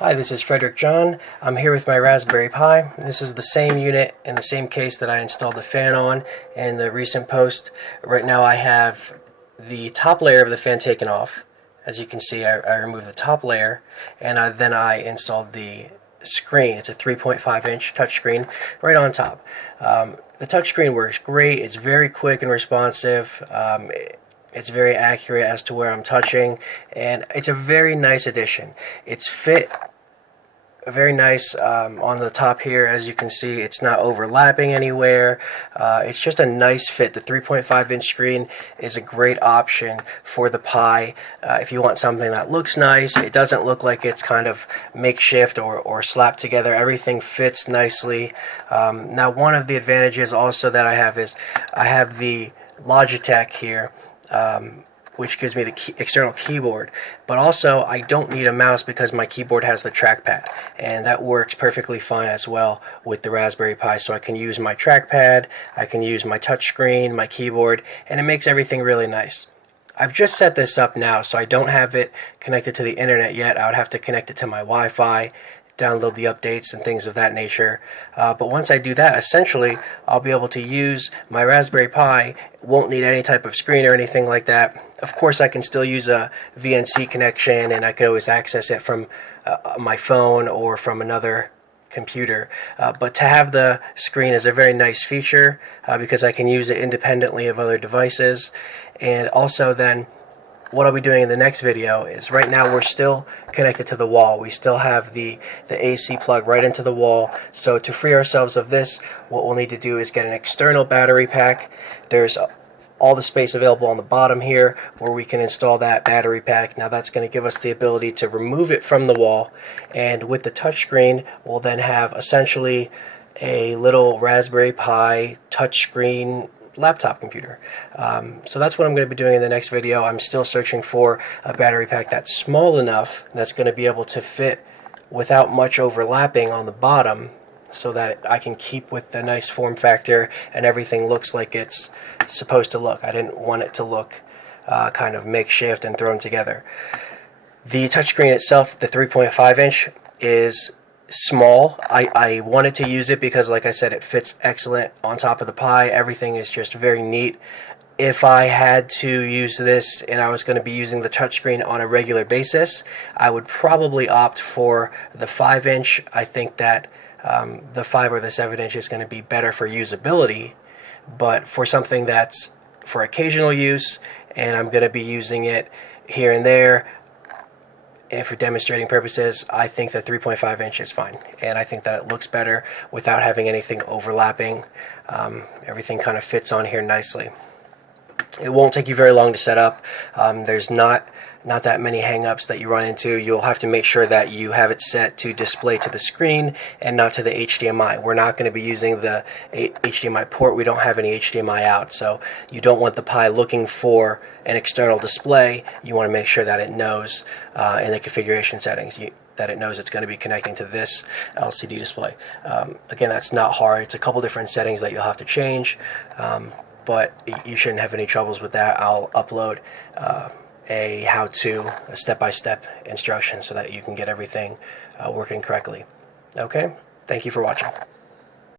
Hi, this is Frederick John. I'm here with my Raspberry Pi. This is the same unit in the same case that I installed the fan on in the recent post. Right now I have the top layer of the fan taken off. As you can see, I removed the top layer, and then I installed the screen. It's a 3.5 inch touchscreen right on top. The touchscreen works great. It's very quick and responsive. It's very accurate as to where I'm touching, and it's a very nice addition. It's fit very nice on the top here. As you can see, it's not overlapping anywhere. It's just a nice fit. The 3.5 inch screen is a great option for the Pi if you want something that looks nice. It doesn't look like it's kind of makeshift or slapped together. Everything fits nicely. Now, one of the advantages also that I have is I have the Logitech here, which gives me the external keyboard, but also I don't need a mouse because my keyboard has the trackpad, and that works perfectly fine as well with the Raspberry Pi. So I can use my trackpad, I can use my touchscreen, my keyboard, and it makes everything really nice. I've just set this up now, so I don't have it connected to the internet yet. I would have to connect it to my Wi-Fi, download the updates and things of that nature. But once I do that, essentially, I'll be able to use my Raspberry Pi. Won't need any type of screen or anything like that. Of course, I can still use a VNC connection, and I can always access it from my phone or from another computer. But to have the screen is a very nice feature because I can use it independently of other devices. And also then, what I'll be doing in the next video is, right now we're still connected to the wall. We still have the AC plug right into the wall. So to free ourselves of this, what we'll need to do is get an external battery pack. There's all the space available on the bottom here where we can install that battery pack. Now that's going to give us the ability to remove it from the wall, and with the touchscreen we'll then have essentially a little Raspberry Pi touchscreen laptop computer. So that's what I'm going to be doing in the next video. I'm still searching for a battery pack that's small enough that's going to be able to fit without much overlapping on the bottom, so that I can keep with the nice form factor and everything looks like it's supposed to look. I didn't want it to look kind of makeshift and thrown together. The touchscreen itself, the 3.5 inch, is small. I wanted to use it because, like I said, it fits excellent on top of the Pi. Everything is just very neat. If I had to use this and I was going to be using the touchscreen on a regular basis, I would probably opt for the 5 inch. I think that the 5 or the 7 inch is going to be better for usability, but for something that's for occasional use, and I'm going to be using it here and there, and for demonstrating purposes, I think the 3.5 inch is fine, and I think that it looks better without having anything overlapping. Everything kind of fits on here nicely. It won't take you very long to set up. There's not that many hang-ups that you run into. You'll have to make sure that you have it set to display to the screen and not to the HDMI. We're not going to be using the HDMI port. We don't have any HDMI out, so you don't want the Pi looking for an external display. You want to make sure that it knows in the configuration settings that it knows it's going to be connecting to this LCD display. Again, that's not hard. It's a couple different settings that you'll have to change, but you shouldn't have any troubles with that. I'll upload a how-to, a step-by-step instruction so that you can get everything working correctly. Okay? Thank you for watching.